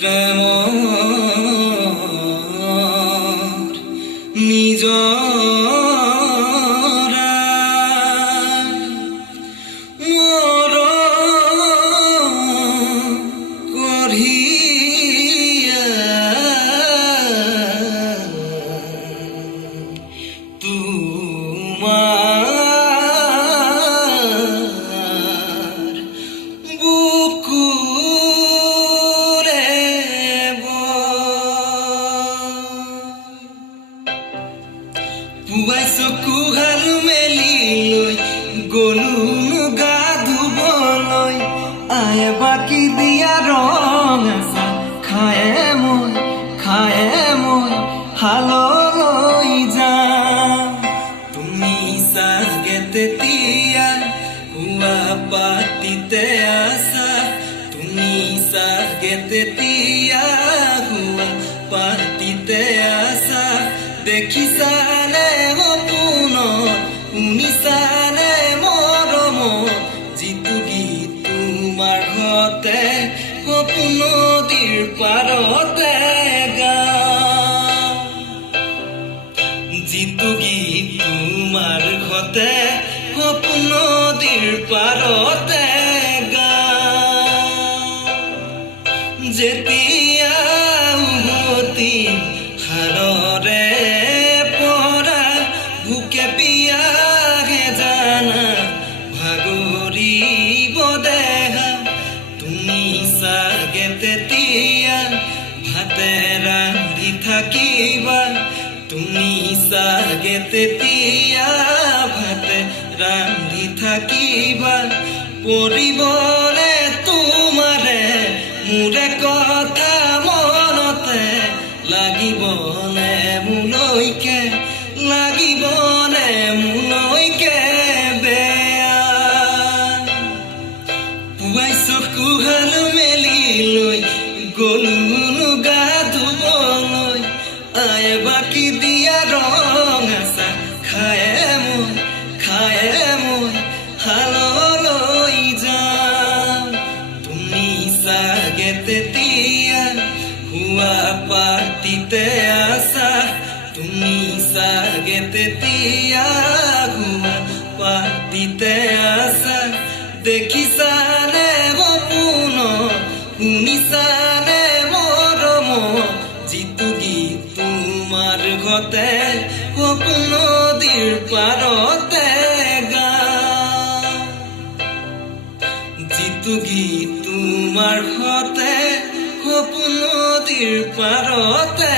প্ৰেমৰ নিজৰা মৰম কঢ়িয়া তোমাৰ বুকুৰে পুৱাই চকুহাল মেলি লৈ গলো গা ধুবলৈ আয়ে বাকি দিয়া ৰং আছা খায়ে মই হাললৈ যাম তুমি চাগে তেতিয়া হুৱা পাতিতে আছা তুমি চাগে তেতিয়া হুৱা পাতিতে আছা দেখিছানে সপোনত শুনিছানে মৰমত যিটো গীত তোমাৰ ঘৰতে সপোন নদীৰ পাৰতে গাওঁ যিটো গীত তোমাৰ ঘৰতে সপোন নদীৰ পাৰতে গাওঁ যেতিয়া উভতি হাৰৰে পৰা ভোকে পিয়াহে জানা ভাগৰিব দেহা তুমি চাগে তেতিয়া ভাতে ৰান্ধি থাকিবা তুমি চাগে তেতিয়া ভাতে ৰান্ধি থাকিবা পৰিবনে তোমাৰে মোৰে কথা মনতে লাগিবনে মোলৈকে বেয়া পুৱাই চকুহাল মেলি লৈ গলো গা ধুবলৈ আয়ে বাকি দিয়া ৰং আছা খায়ে মই হাললৈ যাম তুমি চাগে তেতিয়া হুৱা পাতিতে আছা তুমি চাগে তেতিয়া হুৱা পাতিতে আছা দেখিছানে সপোনত শুনিছানে মৰমত যিটো গীত তোমাৰ ঘৰতে সপোন নদীৰ পাৰতে গাওঁ যিটো গীত তোমাৰ ঘৰতে সপোন নদীৰ পাৰতে